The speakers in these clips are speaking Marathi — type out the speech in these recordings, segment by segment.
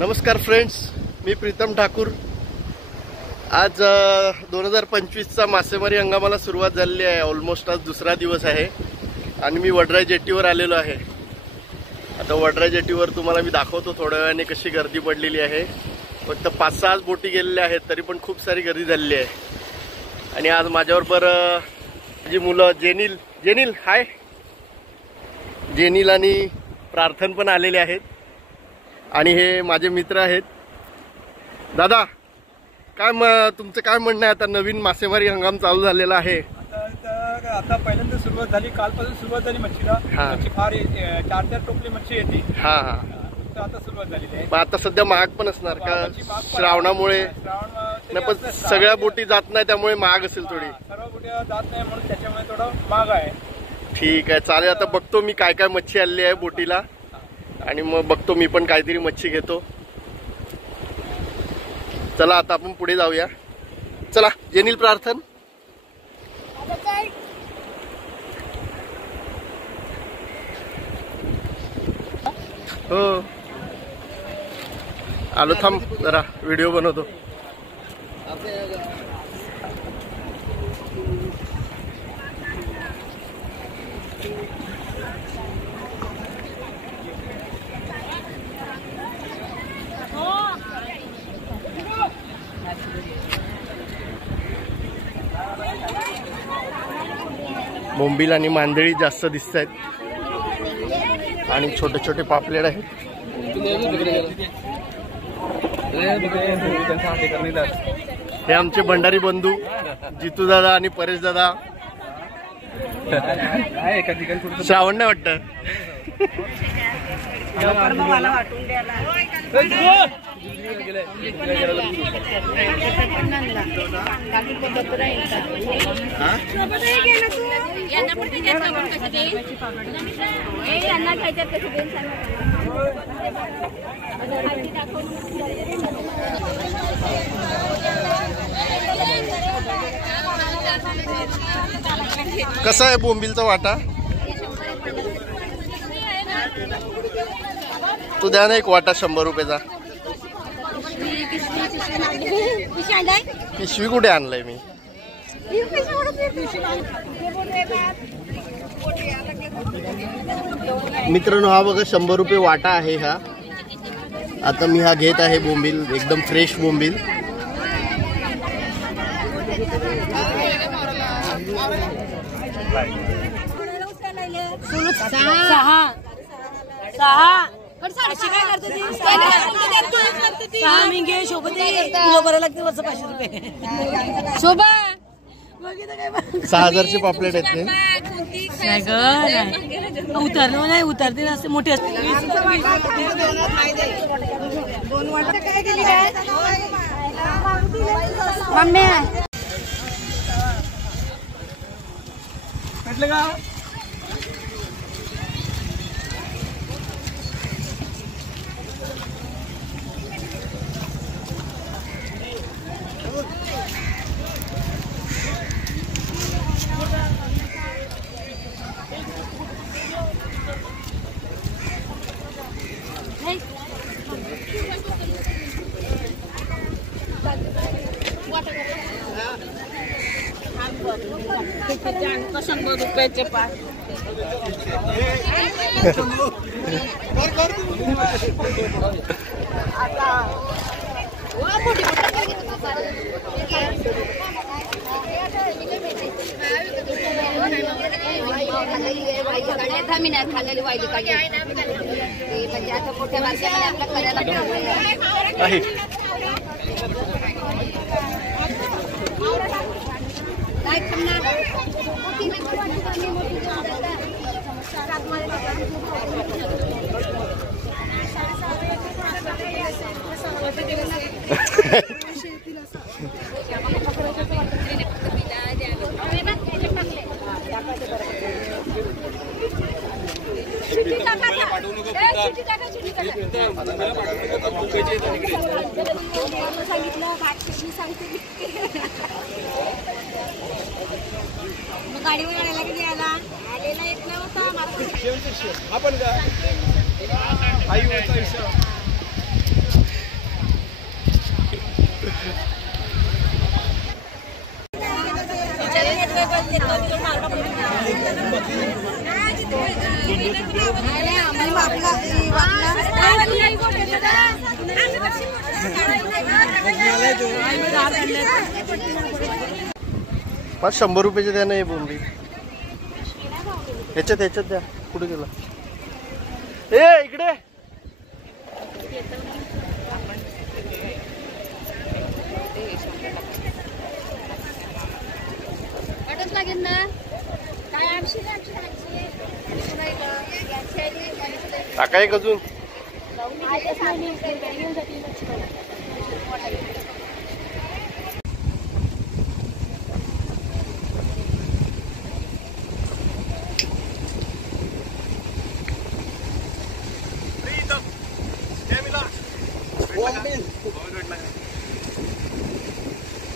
नमस्कार फ्रेंड्स, मी प्रीतम ठाकूर। आज 2025चा मासेमारी हंगामाला सुरुवात झालेली आहे। ऑलमोस्ट आज दुसरा दिवस आहे आणि मी वडराई जेटीवर आलेलो आहे। आता वडराई जेटीवर तुम्हाला मी दाखवतो थोड्या वेळाने कशी गर्दी पडलेली आहे। फक्त 5-6 बोटी गेलेल्या आहेत, तरी पण खूप सारी गर्दी झालेली आहे। आणि आज माझ्याबरोबर जी मुलं जेनिल हाय, जेनिल आणि प्रार्थन पण आलेले आहेत आणि हे माझे मित्र आहेत। दादा, तुमचं काय म्हणणं आहे? आता नवीन मासेमारी हंगाम चालू झालेला आहे। आता पहिल्यांदा सुरुवात झाली, कालपासून सुरुवात झाली मच्छीला। मच्छी फार 4-4 टोपली मच्छी येते। आता सुरुवात झालेली आहे। आता सध्या महाग पण असणार का? श्रावणामुळे नाही, पण सगळ्या बोटी जात नाही त्यामुळे महाग असेल थोडी। सर्व बोटी जात नाही म्हणून त्याच्यामुळे थोडं महाग आहे। ठीक आहे, चालेल। आता बघतो मी काय काय मच्छी आलेली आहे बोटीला आणि मग बघतो मी पण काहीतरी मच्छी घेतो। चला आता आपण पुढे जाऊया। चला जेनिल, प्रार्थन। हो आलो, थांब जरा व्हिडिओ बनवतो। बोंबील आणि मांदेळी जास्त दिसत आहेत आणि छोटे छोटे पापलेट आहेत। हे आमचे भंडारी बंधू जितू दादा आणि परेश दादा। श्रावण नाही वाटत? कसा आहे बोंबीलचा वाटा? तू द्या ना एक वाटा 100 रुपयाचा। पिशवी कुठे आणलाय मी? मित्रांनो, हा बघा 100 रुपये वाटा आहे हा। आता मी हा घेत आहे बोंबील, एकदम फ्रेश बोंबील। शोभा 6000चे पापलेट आहेत ते। उतरणं नाही, उतरते असते मोठे असते। म्हटलं का ₹100 रुपयाचे 5। खाल्लेली वाहिली काढली म्हणजे आता मोठ्या माणसाला आपल्या करायला गाडीवर आलेला की आला आलेला येत नव्हता मला आपण का आई होता पाच 100 रुपयाचे द्या ना हे बोंबी. ह्याच्यात द्या. कुठे गेला ए इकडे. लागेल ना काय टाकाय अजून.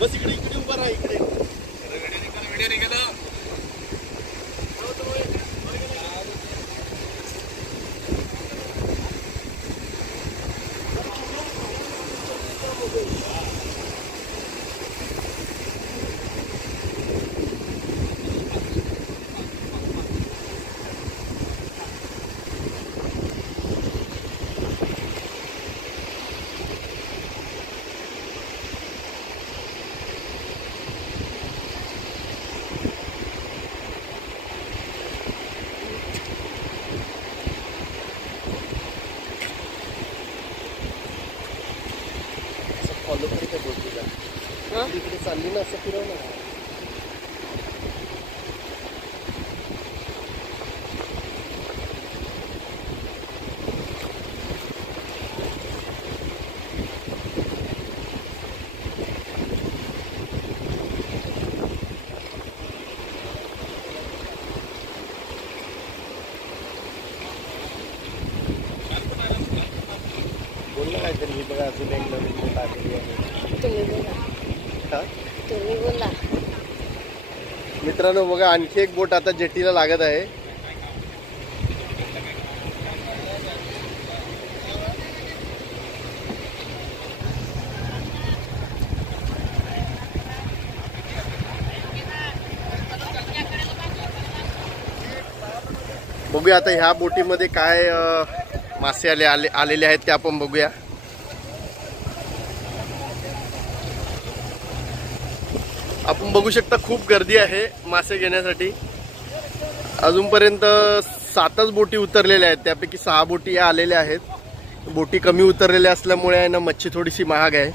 बस इकडे उभा राहा. इकडे फॉलो करी त्या बोटीला. इकडे चालली ना असं फिरव ना. बोललं काहीतरी. ही बघा अजून एक नवीन बोट आलेली आहे. तुम्ही बोला मित्रांनो. बघा आणखी एक बोट आता जेटीला लागत आहे. बघूया आता ह्या बोटीमध्ये काय मासे आलेले आहेत ते आपण बघूया. आपण बघू शकता खूप गर्दी आहे मासे घेण्यासाठी. अजूनपर्यंत 7च बोटी उतरलेल्या आहेत. त्यापैकी 6 बोटी या आलेल्या आहेत. बोटी कमी उतरलेल्या असल्यामुळे आहे ना मच्छी थोडीशी महाग आहे.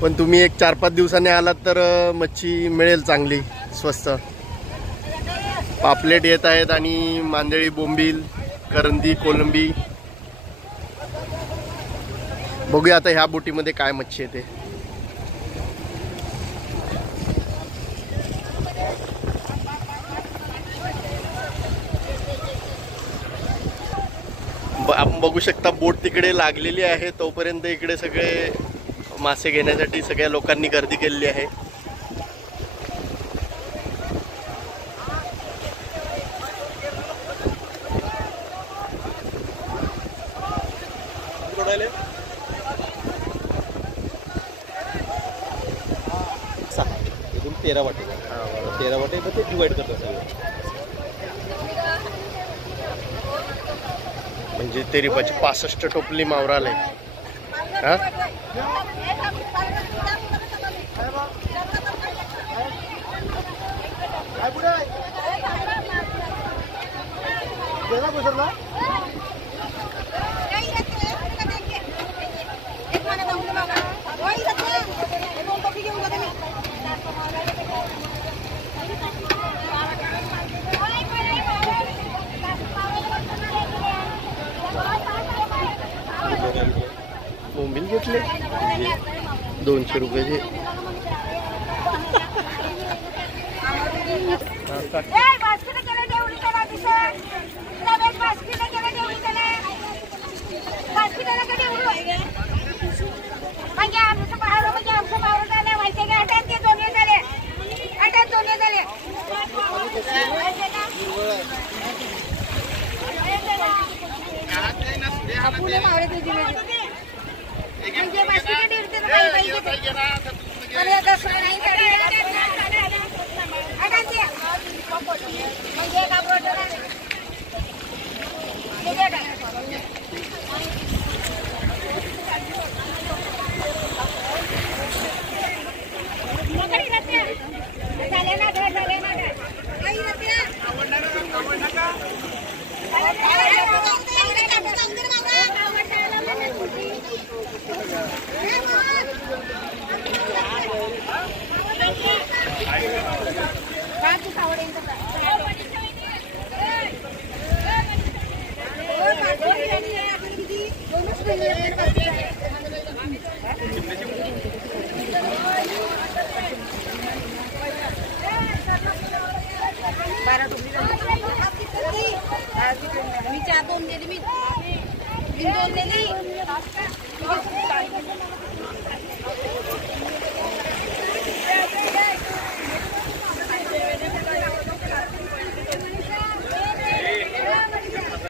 पण तुम्ही एक 4-5 दिवसांनी आलात तर मच्छी मिळेल चांगली स्वस्त. पापलेट येत आहेत आणि मांदेळी, बोंबील, करंदी, कोलंबी. बघूया आता ह्या बोटीमध्ये काय मच्छी येते. आपण बघू शकता बोट तिकडे लागलेली आहे. तोपर्यंत इकडे सगळे मासे घेण्यासाठी सगळ्या लोकांनी गर्दी केलेली आहे. इथून 13 वाटे. 13 वाटे ते डिवाइड करतात. म्हणजे तेरीपाची 65 टोपली मावराल आहे. हा बोंबील घेतले 200 रुपयाचे. मी दोन नेली